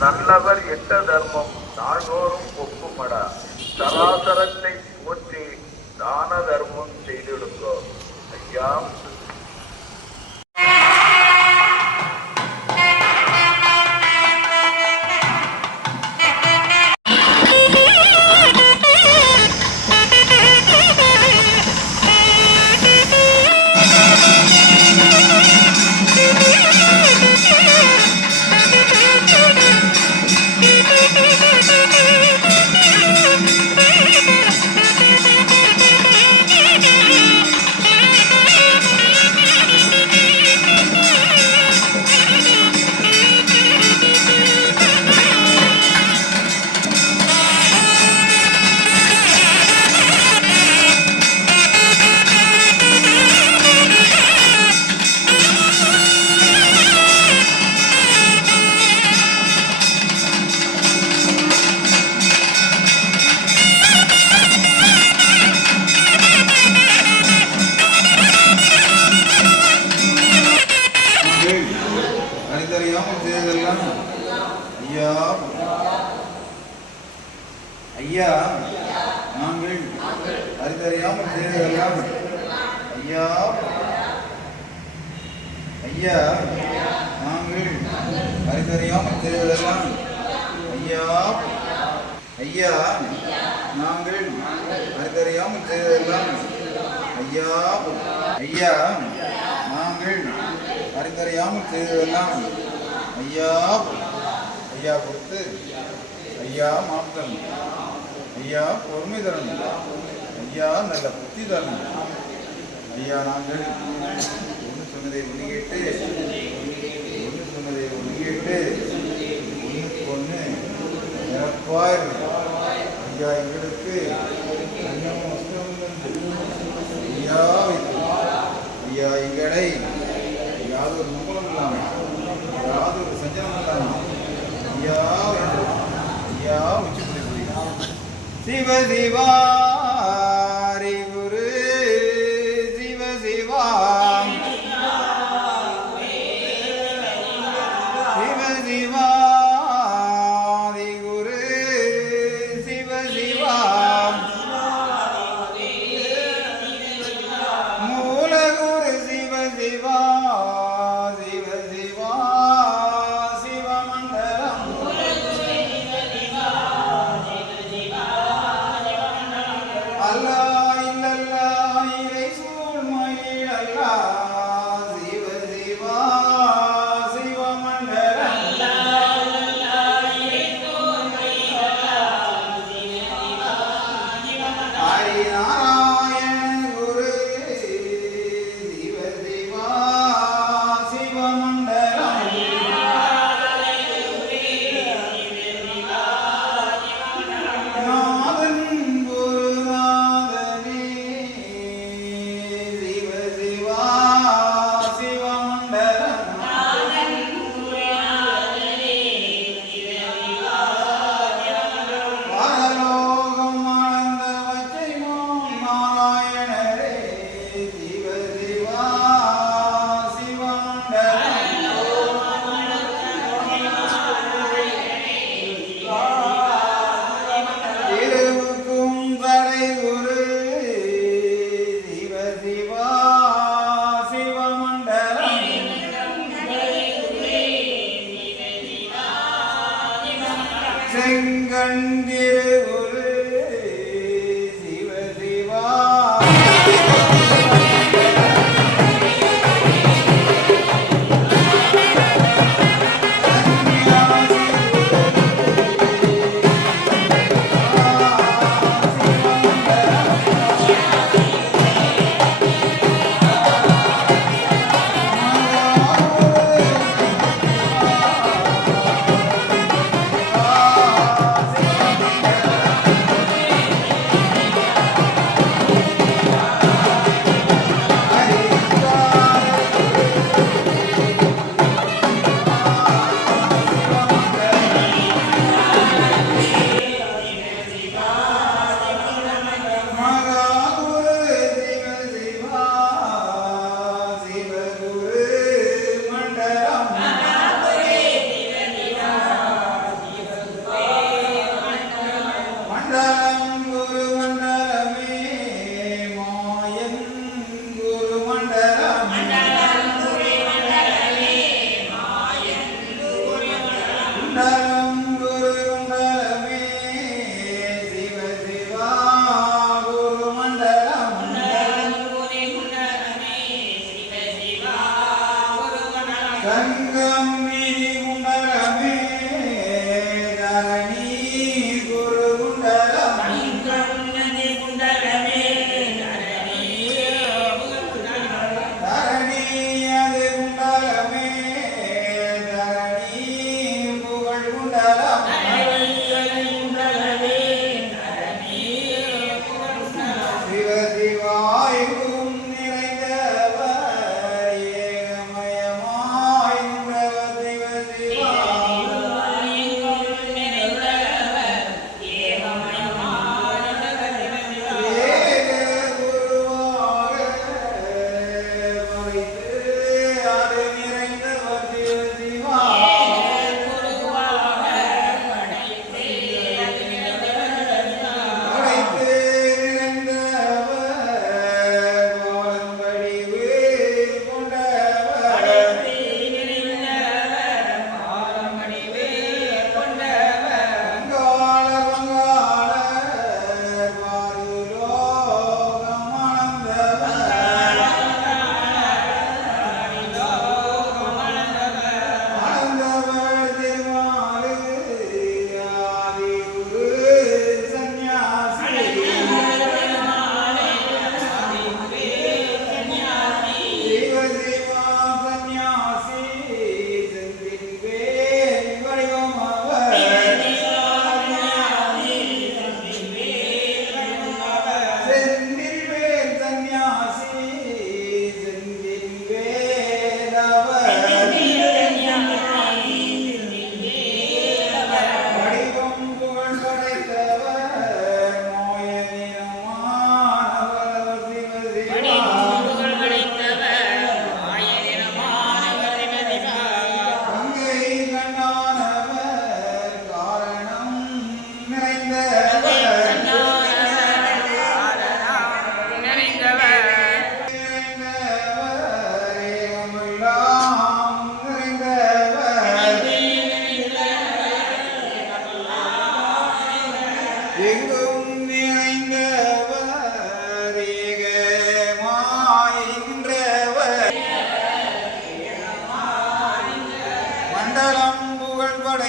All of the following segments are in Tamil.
நல்லவர் எட்ட தர்மம் நாள்தோறும் ஒப்புமடா. சராசரத்தை போற்றி தான தர்மம் செய்திடுங்கோ. ஐயா ஐயா நாங்கள் அறிதறியாமல் செய்ததெல்லாம் ஐயா ஐயா நாங்கள் அறிதறியாமல் செய்ததெல்லாம் ஐயா ஐயா நாங்கள் அறிதறியாமல் செய்ததெல்லாம் ஐயா ஐயா நாங்கள் அறிதறியாமல் செய்ததெல்லாம் ஐயா ஐயா கொடுத்து ஐயா மாத்தம் ஐயா பொறுமை தரணும் ஐயா நல்ல புத்தி தரணும் ஐயா நாங்கள் ஒன்று சொன்னதை ஒன்று கேட்டு ஒன்று சொன்னதை ஒன்று கேட்டு ஒன்றுக்கு ஒன்று நிரப்பாய் ஐயா எங்களுக்கு ஐயா ஐயா எங்களை யாதொரு நம்பலம் இல்லாமல் யாதொரு சஞ்சலம் இல்லாமல் ஐயா ஐயா உச்சி சிவ சிவாரி குரு சிவ சிவா சிவ சிவாரி குரு சிவ சிவா மூல குரு சிவ சிவா சிவ சிவா சிவமண்டலம் அல்லா இல்லல்லா இறை சூழ்மையில் அல்லா சிவ சிவா சிவமண்டலம் ஹரிநாராயண குரு சிவ சிவா சிவமண்டலம் நாதன் குருநாதனே சிவ சிவா சிவமண்டலம் பரலோகம் ஆனந்த வச்சைமோம் நாராயணரே சிவ சிவா சிவமண்டலம் இருவுக்கும் தடை குரு சிவ சிவா சிவமண்டலம் செங்கண்டிரு குரு சிவ சிவா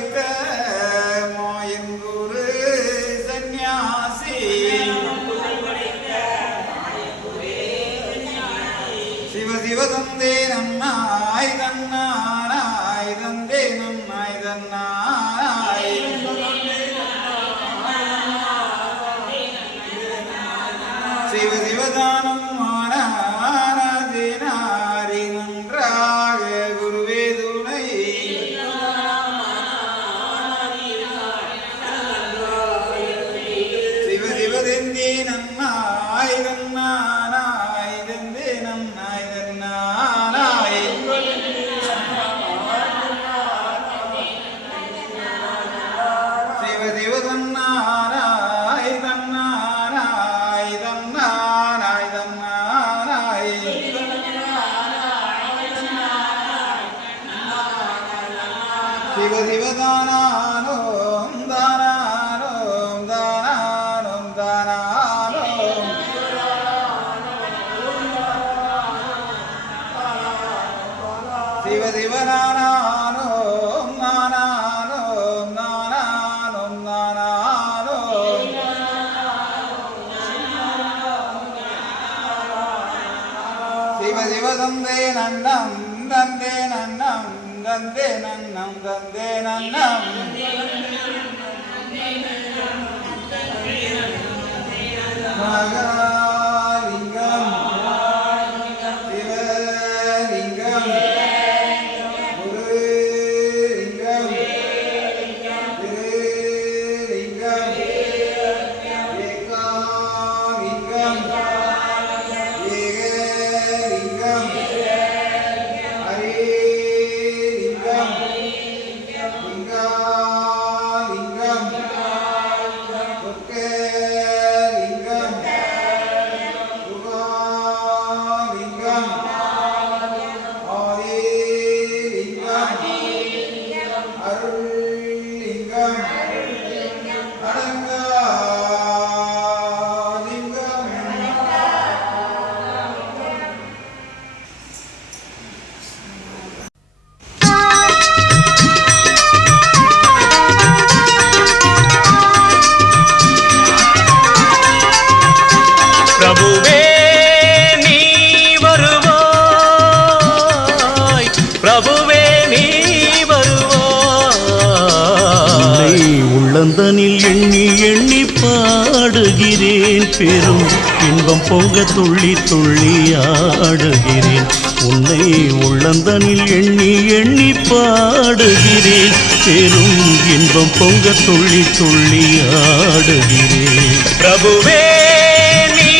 படைத்த மாயங்குரு சந்நியாசி சிவ சிவ தந்தே நன்னாய் தன்னாய் தந்தே நன்னாய் தன்னாய் சிவ சிவதானம் மானாரி நன்றாக குருவே துணை சிவ சிவதெந்தே நன்னாய் தன்னாய் தந்தே நன்னாய் தன்னாய் சிவ சிவ தன்னாய் தன்னாய் தன்னாய் தன்னாய் சிவ சிவ தானானோம் தானானோம் தானானோம் தானானோம் சிவ சிவ நானானோம் நானானோம் நானானோம் நானானோம் சிவ சிவ தந்தே நன்னம் தந்தே நன்னம் தந்தே நன்னம் தந்தே நன்னம் மகாலிங்கம் சிவலிங்கம் குருலிங்கம் திருலிங்கம் ஏகாலிங்கம் ஏகலிங்கம் ஹரிலிங்கம் லிங்காலிங்கம் துர்க்கலிங்கம் குகாலிங்கம் ஆதிலிங்கம் அருள்லிங்கம் அடங்காலிங்கம் பிரபுவே நீ வருவாய், பிரபுவே நீ வருவாய். உள்ளந்தனில் எண்ணி எண்ணி பாடுகிறேன், பெரும் இன்பம் பொங்க துள்ளி துள்ளி ஆடுகிறேன். உன்னை உள்ளந்தனில் எண்ணி எண்ணி பாடுகிறேன், பெரும் இன்பம் பொங்க துள்ளி துள்ளி ஆடுகிறேன். பிரபுவே நீ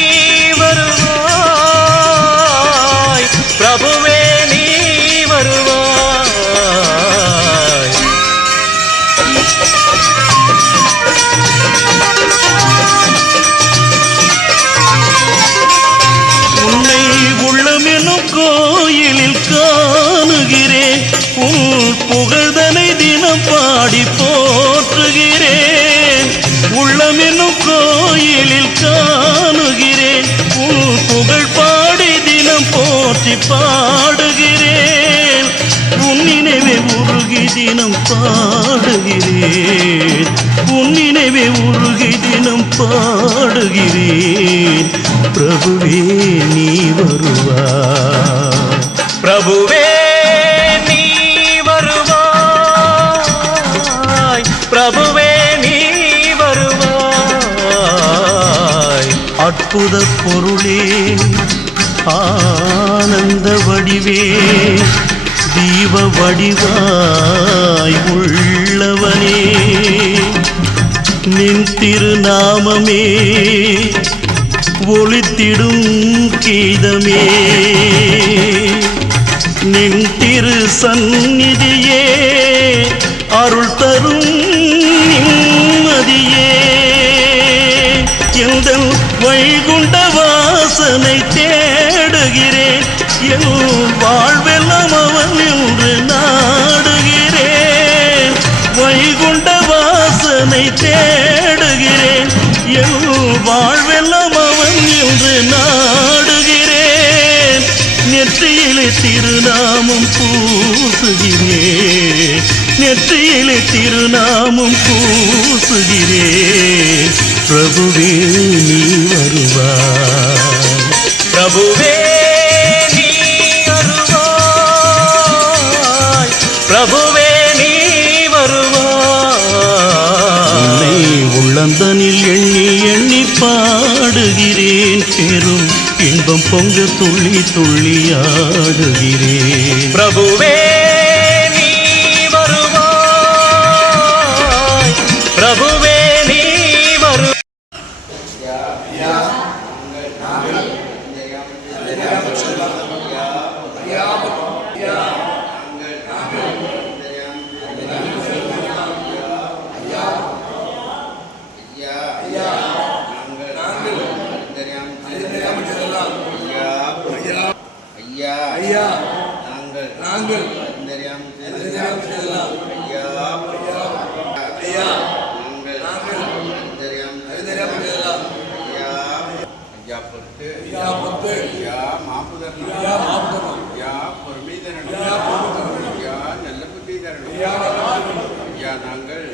வருவாய், பிரபுவே நீ வருவாய். உன்னை உள்ளமெனும் கோயிலில் காணுகிறேன், உன் புகழ்தனை தினம் பாடி போற்றுகிறேன். உள்ளமெனும் கோயிலில் காணுகிறேன், உன் புகழ் பாடி தினம் போற்றி பாடுகிறேன். உன் நினைவே உருகி தினம் பாடுகிறேன், உன் நினைவே உருகி தினம் பாடுகிறேன். பிரபுவே நீ வருவாய், பிரபுவே நீ வருவாய், பிரபுவே நீ வருவாய். அற்புத பொருளே, ஆனந்த வடிவே, தீப வடிவாய் உள்ளவனே, நின் திருநாமமே ஒளித்திடும் கீதமே, நின் திரு சந்நிதியே அருள் தரும் நிம்மதியே. எந்தன் வைகுண்ட வாசனை தேடுகிறேன், என் வாழ்வெல்லாம் அவன் என்று நாடுகிறேன். வைகுண்ட வாசனை தேடுகிறேன், என் வாழ்வெல்லாம் அவன் என்று நாடுகிறேன். நெற்றியிலே திருநாமம் பூசுகிறேன், நெற்றியிலே திருநாமம் பூசுகிறேன். பிரபுவே நீ வருவாய், பிரபுவே நீ வருவாய், பிரபுவே நீ வருவாய். உன்னை உள்ளந்தனில் எண்ணி எண்ணி பாடுகிறேன். பெரும் இன்பம் பொங்க துள்ளி துள்ளி ஆடுகிறேன். பிரபுவே நீ வருவாய், பிரபுவே நீ வருவாய். ஐயா நாங்கள்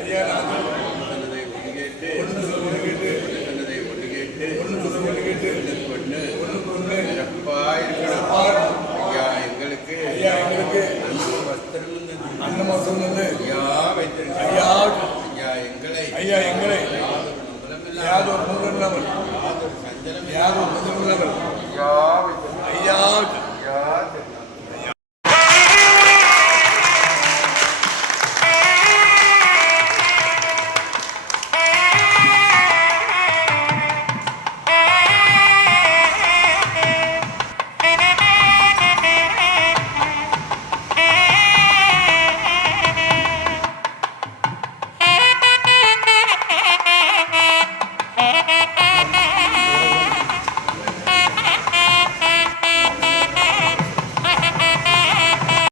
ஐயா எங்களை யாதொரு மூலம் யாதொரு ஐயா